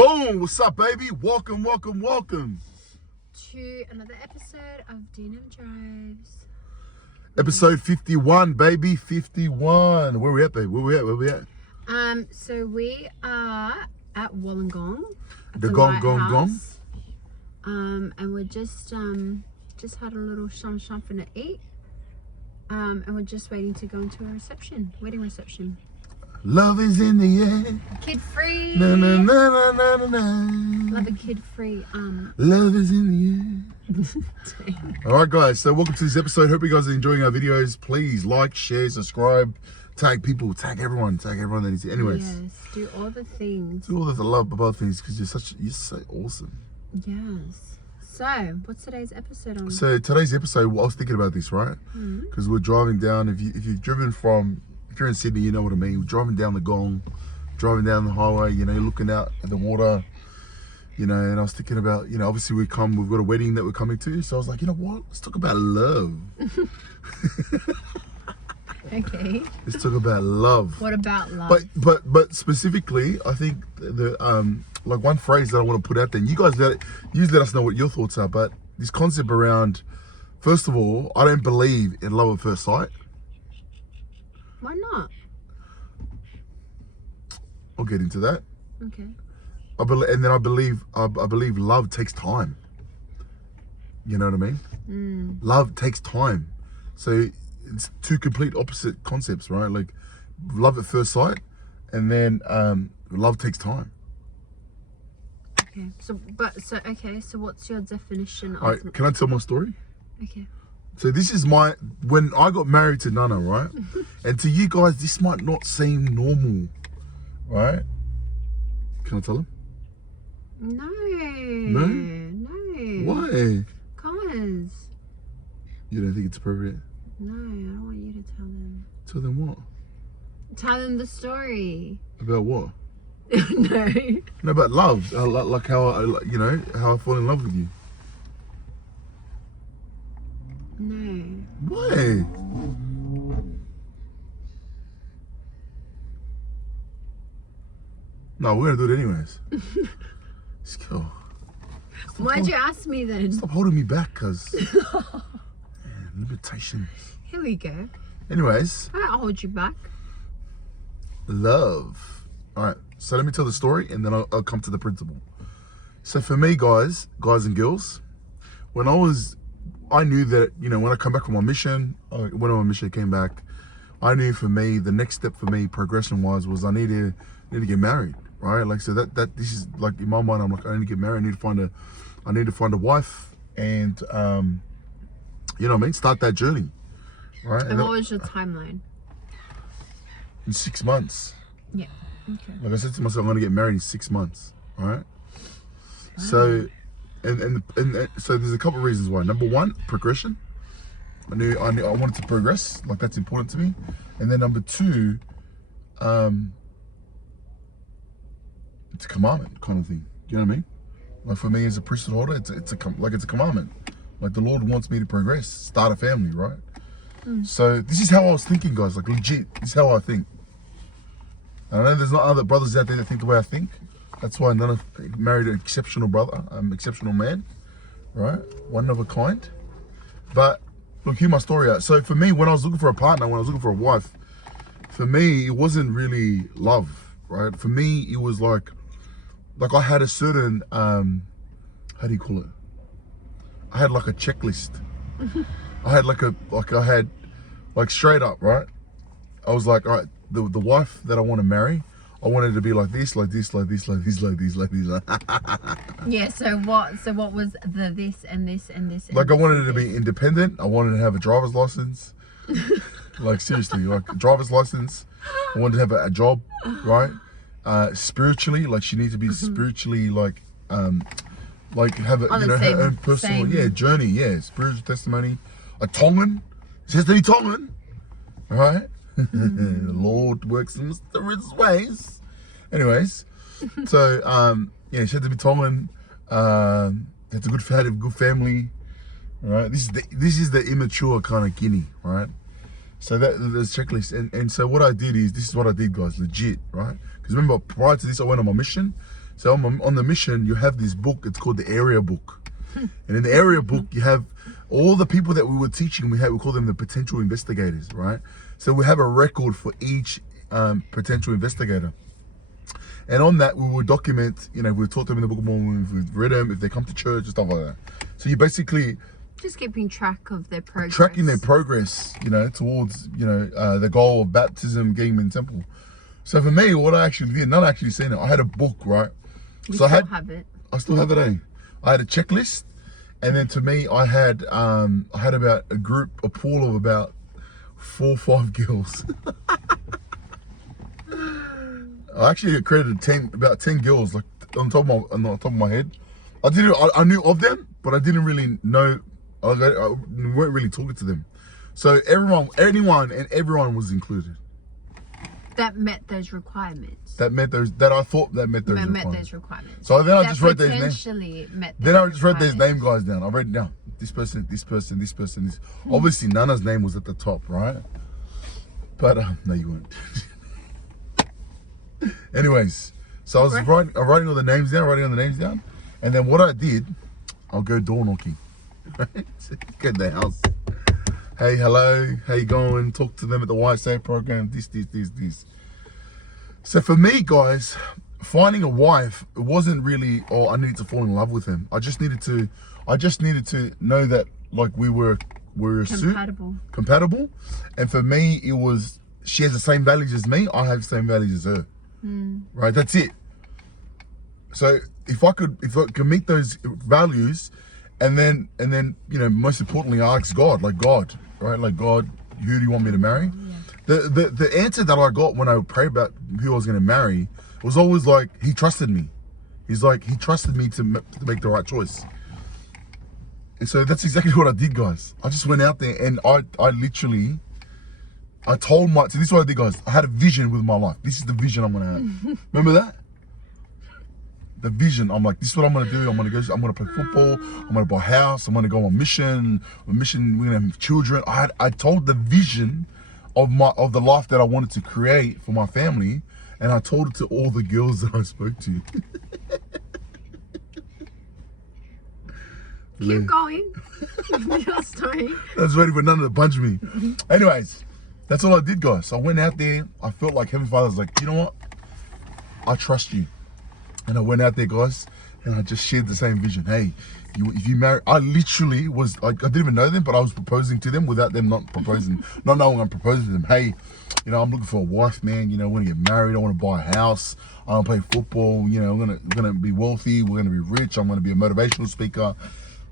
Boom! What's up, baby? Welcome, welcome, welcome to another episode of Dina Drives. Episode 51, baby. 51. Where we at, baby? Where we at? So we are at Wollongong. At The Gong. And we're just had a little something to eat. And we're just waiting to go into a wedding reception. Love is in the air. Kid free. Na na na na na na na. Love a kid free. Love is in the air. All right, guys. So welcome to this episode. Hope you guys are enjoying our videos. Please like, share, subscribe, tag people, tag everyone that is. Anyways. Yes. Do all the things. Do all the love about things because you're so awesome. Yes. So, what's today's episode on? So today's episode, I was thinking about this, right? Because we're driving down. If you've driven from, if you're in Sydney, you know what I mean. We're driving down the Gong, driving down the highway. You know, looking out at the water. You know, and I was thinking about, you know, obviously we've got a wedding that we're coming to. So I was like, you know what? Let's talk about love. Okay. Let's talk about love. What about love? But specifically, I think the like one phrase that I want to put out there, and you guys let us know what your thoughts are. But this concept around, first of all, I don't believe in love at first sight. Why not? I'll get into that. Okay. I believe love takes time. You know what I mean? Love takes time. So it's two complete opposite concepts, right? Like love at first sight, and then love takes time. Okay. So what's your definition of? All right, can I tell my story? Okay. So this is when I got married to Nana, right? And to you guys, this might not seem normal, right? Can I tell him? No. No? No. Why? Cause. You don't think it's appropriate? No, I don't want you to tell them. Tell them what? Tell them the story. About what? No. No, about love. Like how I fall in love with you. No. Why? No, we're gonna do it anyways. Let's go. Why'd you ask me then? Stop holding me back, cuz. Limitations. Here we go. Anyways. I'll hold you back. Love. Alright, so let me tell the story and then I'll come to the principle. So for me, guys and girls, I knew that, you know, when I come back from my mission, when my mission came back, I knew for me, the next step for me, progression-wise, was I need to get married, right? Like, so that this is like in my mind, I'm like, I need to get married. I need to find a wife, and you know what I mean, start that journey, right? And what was your timeline? In 6 months. Yeah. Okay. Like I said to myself, I'm gonna get married in 6 months, all right? Wow. So. And so there's a couple of reasons why. Number one, progression. I wanted to progress, like that's important to me. And then number two, it's a commandment kind of thing. You know what I mean? Like for me as a priesthood holder, it's a commandment. Like the Lord wants me to progress, start a family, right? So this is how I was thinking, guys. Like legit, this is how I think. And I know there's not other brothers out there that think the way I think. That's why Nana married an exceptional brother, exceptional man, right? One of a kind. But look, hear my story out. So for me, when I was looking for a partner, when I was looking for a wife, for me, it wasn't really love, right? For me, it was like I had a certain, how do you call it? I had like a checklist. I had like straight up, right? I was like, all right, the wife that I want to marry, I wanted to be like this, like this, like this, like this, like this, like this. Yeah, so what was the this and this and this? Like I wanted to be independent. I wanted to have a driver's license. Like seriously, like a driver's license. I wanted to have a job, right? Spiritually, like she needs to be spiritually like have her own personal journey, spiritual testimony. A Tongan. She has to be Tongan. Right? The Lord works in mysterious ways. Anyways, so she had to be Tongan. Had a good family. Right? This is the immature kind of Kini, right? So there's checklist, and so what I did is, this is what I did, guys, legit, right? Because remember, prior to this, I went on my mission. So on the mission, you have this book. It's called the area book, and in the area book, you have all the people that we were teaching. We call them the potential investigators, right? So we have a record for each potential investigator. And on that, we will document, we taught them in the Book of Mormon, we've read them, if they come to church and stuff like that. So you basically just keeping track of their progress. Tracking their progress, towards, the goal of baptism, getting them in temple. So for me, what I actually did, not actually seen it, I had a book, right? You so still have it. I still have it, eh? I had a checklist, and then to me, I had about a pool of about 4 or 5 girls. I actually accredited about 10 girls, like on top of my head. I knew of them, but I didn't really know. I weren't really talking to them. So anyone and everyone was included. That met those requirements. That I thought met those requirements. So then I just wrote those names. Then I just wrote these name guys down. I wrote it down. This person, this person, this person. This. Obviously, Nana's name was at the top, right? But no, you weren't. Anyways, so I was writing all the names down, and then what I did, I'll go door knocking. Right? Get the house. Hey, hello, how you going? Talk to them at the YSA program. This. So for me, guys, finding a wife, it wasn't really, I needed to fall in love with him. I just needed to know that, like, we were compatible, and for me, it was, she has the same values as me. I have the same values as her. Right, that's it. So if I could meet those values, and then most importantly, I asked God, right, like, God, who do you want me to marry? The answer that I got when I prayed about who I was going to marry was always like, he trusted me. He's like, he trusted me to make the right choice. And so that's exactly what I did, guys. I just went out there and I told so this is what I did, guys. I had a vision with my life. This is the vision I'm gonna have. Remember that? The vision. I'm like, this is what I'm gonna do. I'm gonna play football. I'm gonna buy a house. I'm gonna go on a mission. We're gonna have children. I told the vision of the life that I wanted to create for my family, and I told it to all the girls that I spoke to. Keep going. Your story. I was ready for none of to punch me. Anyways. That's all I did, guys. So I went out there. I felt like Heavenly Father was like, you know what? I trust you. And I went out there, guys, and I just shared the same vision. Hey, if you marry, I literally was like, I didn't even know them, but I was proposing to them without them not proposing, not knowing I'm proposing to them. Hey, I'm looking for a wife, man. I want to get married. I want to buy a house. I want to play football. I'm gonna be wealthy. We're gonna be rich. I'm gonna be a motivational speaker.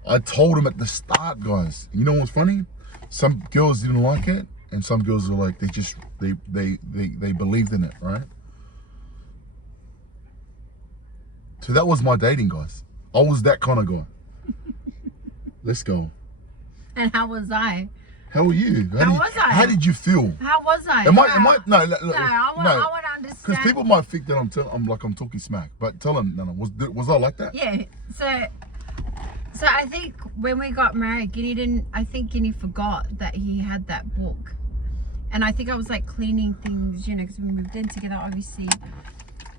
I told them at the start, guys. You know what's funny? Some girls didn't like it. And some girls are like, they believed in it, right? So that was my dating, guys. I was that kind of guy. Let's go. And how was I? How were you? How did you feel? How was I? No, I want to understand. Because people might think that I'm talking smack. But tell them, Nana, was I like that? Yeah. So I think when we got married, Kini forgot that he had that book. And I think I was like cleaning things, because we moved in together, obviously.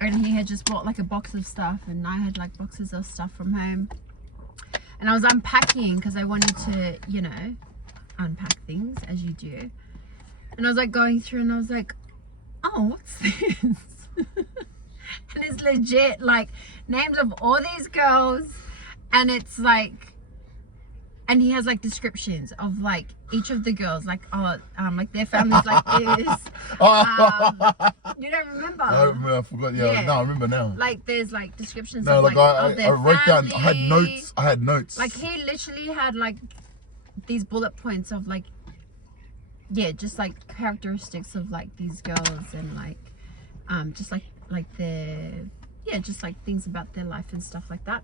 And he had just bought like a box of stuff, and I had like boxes of stuff from home. And I was unpacking because I wanted to, unpack things as you do. And I was like going through, and I was like, oh, what's this? And it's legit like names of all these girls, and it's like, and he has like descriptions of like each of the girls, like like their families like this. You don't remember? No, I forgot. Yeah, no, I remember now. Like there's like descriptions of like of their I wrote family. down. I had notes. Like he literally had like these bullet points of like, just like characteristics of like these girls, and like just like their just like things about their life and stuff like that.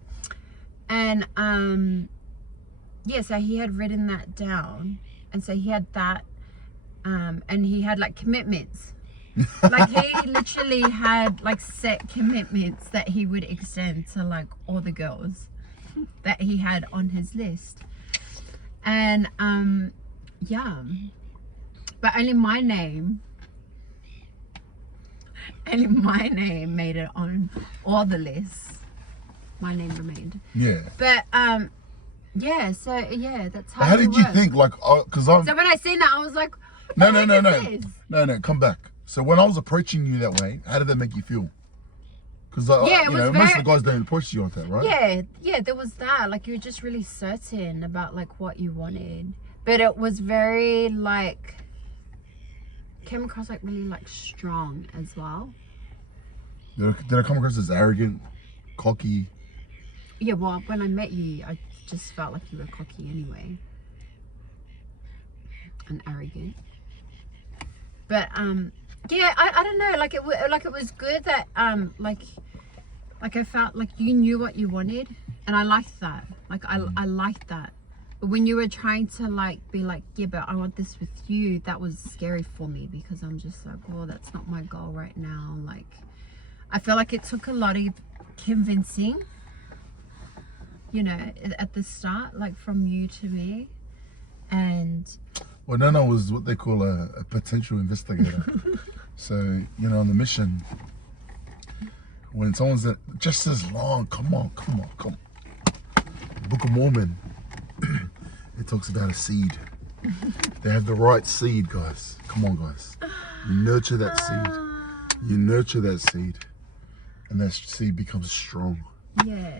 And so he had written that down, and so he had that, and he had like commitments. Like he literally had like set commitments that he would extend to like all the girls that he had on his list. And but only my name made it on all the lists. my name remained. Yeah. But yeah, so yeah, that's how. How did you think? Like, because I'm. So when I seen that, I was like, No, come back. So when I was approaching you that way, how did that make you feel? Because Yeah, most of the guys don't approach you like that, right? Yeah, there was that. Like, you were just really certain about like what you wanted, but it was very like came across like really like strong as well. Did I come across as arrogant, cocky? Yeah, well, when I met you, I just felt like you were cocky anyway, and arrogant. But yeah, I don't know. Like it was good that like I felt like you knew what you wanted, and I liked that. Like I liked that. But when you were trying to like be like, yeah, but I want this with you, that was scary for me, because I'm just like, well, that's not my goal right now. Like, I feel like it took a lot of convincing, you know, at the start, like from you to me. And well, Nana was what they call a potential investigator. So, you know, on the mission, when someone's just as long, come on. Book of Mormon, it talks about a seed. They have the right seed, guys. Come on, guys. You nurture that seed. You nurture that seed, and that seed becomes strong. yeah.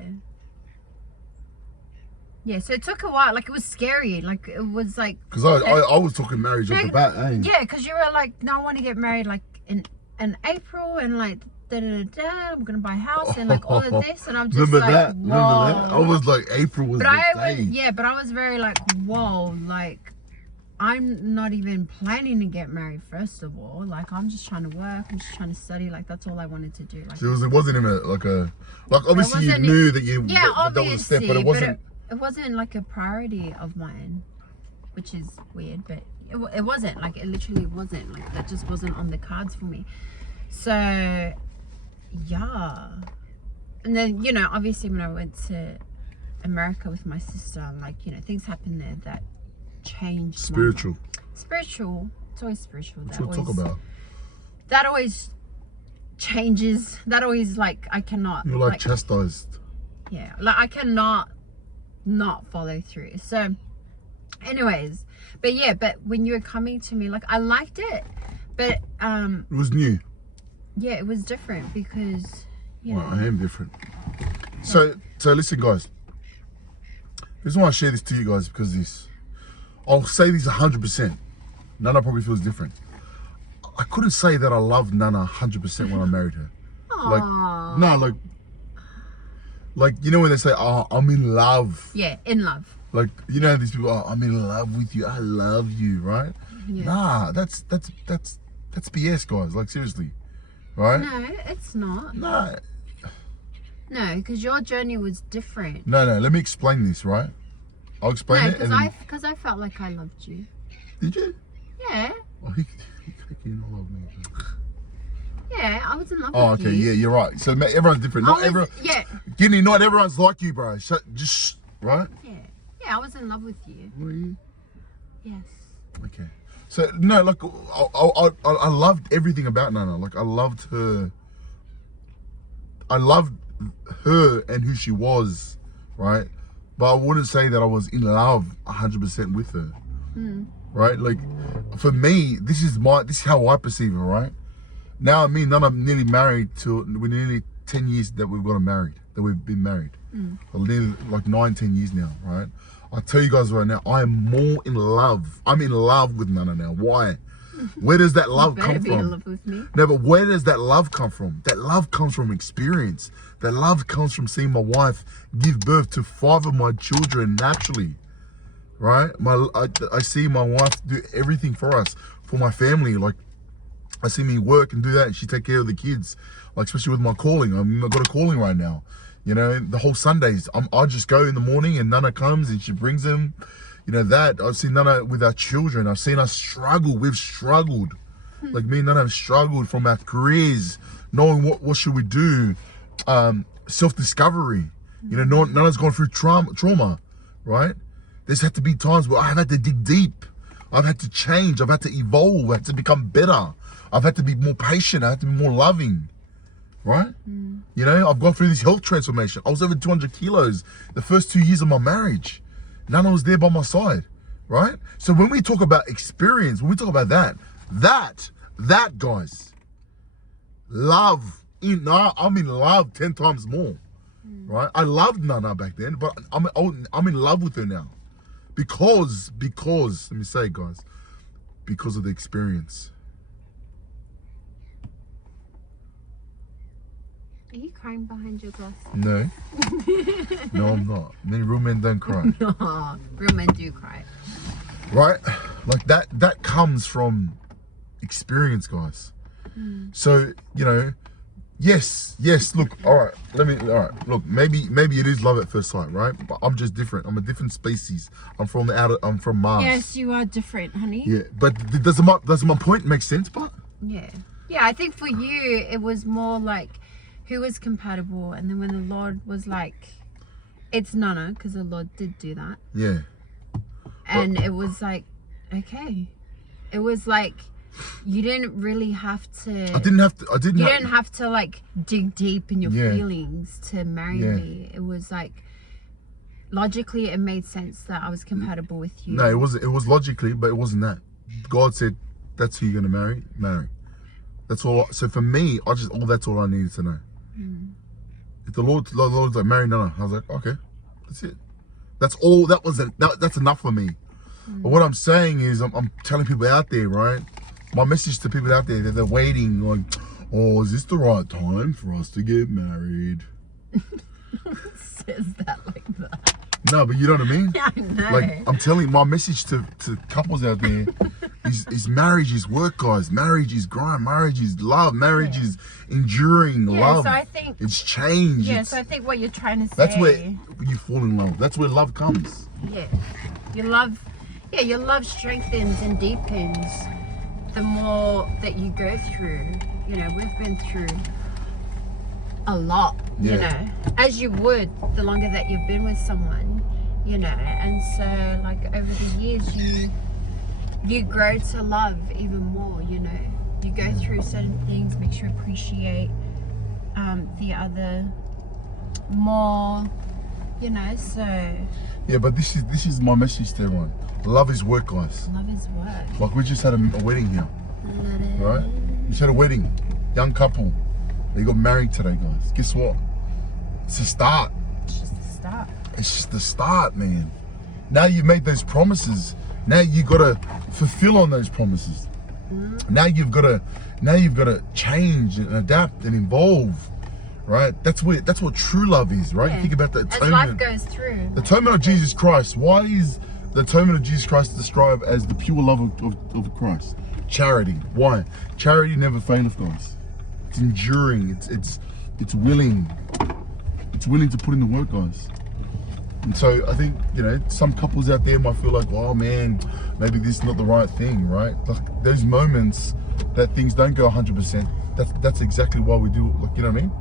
Yeah, so it took a while. Like, it was scary. Like, it was like... Because I was talking marriage off the bat, eh? Yeah, because you were like, no, I want to get married, like, in April, and, like, da-da-da-da, I'm going to buy a house, and, like, all of this, and I'm just Remember like, that? whoa. Remember that? I was like, April was the day. Yeah, but I was very like, whoa, like, I'm not even planning to get married, first of all. Like, I'm just trying to work, I'm just trying to study, like, that's all I wanted to do. Like, So it wasn't even like obviously you knew that you, yeah, that was a step, but it wasn't. It wasn't like a priority of mine, which is weird, but it wasn't. Like, it literally wasn't. Like, that just wasn't on the cards for me. So, yeah. And then, you know, obviously when I went to America with my sister, like, you know, things happened there that changed. Spiritual. Spiritual. It's always spiritual. What you talk about? That always changes. That always, like, I cannot. You're like chastised. Yeah. Like, I cannot not follow through. So anyways, but yeah, but when you were coming to me, like, I liked it, but it was new. yeah, it was different because, you Well, know. I am different. So listen, guys, the reason why I share this to you guys, because this, I'll say this 100%. Nana probably feels different. I couldn't say that I loved Nana 100% when I married her. Aww. Like, no, like, you know when they say, oh, I'm in love. Yeah, in love. Like, you know, these people, oh, I'm in love with you. I love you, right? Yeah. Nah, that's BS, guys. Like, seriously, right? No, it's not. Nah. No, because your journey was different. No. Let me explain this, right? I'll explain No, it. because I felt like I loved you. Did you? Yeah. Oh, he didn't love me. Yeah, I was in love Oh, with you. okay, yeah, you're right. So everyone's different. Not everyone. Yeah. Guinea, not everyone's like you, bro. So, just right. Yeah, I was in love with you. Were you? Yes. Okay. So no, like I loved everything about Nana. Like I loved her. I loved her and who she was, right? But I wouldn't say that I was in love 100% with her, right? Like for me, this is how I perceive her, right? Now me and Nana nearly married we're nearly 10 years that we've been married. Nearly like 9-10 years now, right? I tell you guys right now, I am more in love. I'm in love with Nana now. Why? Where does that love come Be in from? love with me. No, but where does that love come from? That love comes from experience. That love comes from seeing my wife give birth to 5 of my children naturally, right? I see my wife do everything for us, for my family. Like I see me work and do that, and she take care of the kids. Like especially with my calling, I've got a calling right now. You know, the whole Sundays, I just go in the morning and Nana comes and she brings them. You know, that I've seen Nana with our children. I've seen us struggle. We've struggled. Like me and Nana have struggled from our careers, knowing what should we do, self-discovery. You know, Nana's gone through trauma, right? There's had to be times where I've had to dig deep. I've had to change. I've had to evolve. I've had to become better. I've had to be more patient. I had to be more loving, right? You know, I've gone through this health transformation. I was over 200 kilos the first 2 years of my marriage. Nana was there by my side, right? So when we talk about experience, when we talk about that guys, love, I'm in love 10 times more, right? I loved Nana back then, but I'm in love with her now. Because, let me say it, guys, because of the experience. Are you crying behind your glass? No. No, I'm not. Many real men don't cry. No, real men do cry. Right? Like that comes from experience, guys. So, you know, yes, look, all right, look, maybe it is love at first sight, right? But I'm just different. I'm a different species. I'm from Mars. Yes, you are different, honey. Yeah, but does my point make sense, but? Yeah, I think for you, it was more like who was compatible, and then when the Lord was like, it's Nana, because the Lord did do that. Yeah. And it was like, okay. It was like, you didn't really have to. I didn't have to like dig deep in your feelings to marry me. It was like, logically, it made sense that I was compatible with you. No, it was logically, but it wasn't that. God said, that's who you're gonna marry. That's all. So for me, that's all I needed to know. If the Lord's like, marry Nana, I was like, okay, that's it. That's all. That's enough for me. But what I'm saying is, I'm telling people out there, right? My message to people out there that they're waiting, like, oh, is this the right time for us to get married? Says that like that. No, but you know what I mean? Yeah, I know. Like, I'm telling my message to couples out there is marriage is work, guys. Marriage is grind. Marriage is love. Marriage is enduring love. So I think it's change. Yeah, so I think what you're trying to say. That's where you fall in love. That's where love comes. Yeah. Your love strengthens and deepens the more that you go through. You know, we've been through a lot, you know, as you would the longer that you've been with someone, you know, and so like over the years you grow to love even more, you know. You go through certain things, makes you appreciate the other more, you know, so. Yeah, but this is my message to everyone. Love is work, guys. Love is work. Like we just had a wedding here, right? We just had a wedding, young couple. They got married today, guys. Guess what? It's a start. It's just the start. It's just the start, man. Now you've made those promises. Now you gotta fulfill on those promises. Now you've gotta change and adapt and evolve, right? That's what true love is, right? Yeah. You think about the atonement. As life goes through. The atonement of Jesus Christ. Why is the atonement of Jesus Christ described as the pure love of Christ? Charity. Why? Charity never faileth, guys. It's enduring. It's willing. It's willing to put in the work, guys. And so I think, you know, some couples out there might feel like, oh man, maybe this is not the right thing, right? Like those moments that things don't go 100%. That's exactly why we do it. Like, you know what I mean?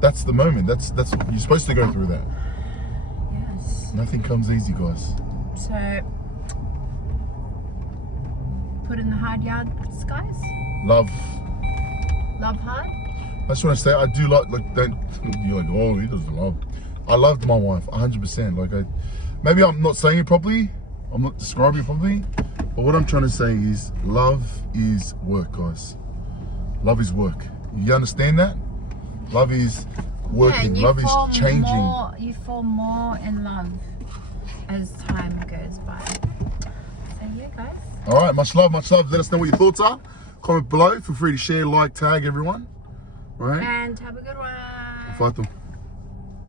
That's the moment. That's you're supposed to go through that. Yes. Nothing comes easy, guys. So put in the hard yards, guys. Love hard. I just want to say, I do like don't, you're like, oh, he doesn't love. I loved my wife 100%. Like maybe I'm not saying it properly. I'm not describing it properly. But what I'm trying to say is love is work, guys. Love is work. You understand that? Love is working. Yeah, love is changing. You fall more in love as time goes by. So yeah, guys. All right, much love, much love. Let us know what your thoughts are. Comment below. Feel free to share, like, tag everyone. All right? And have a good one. Fato.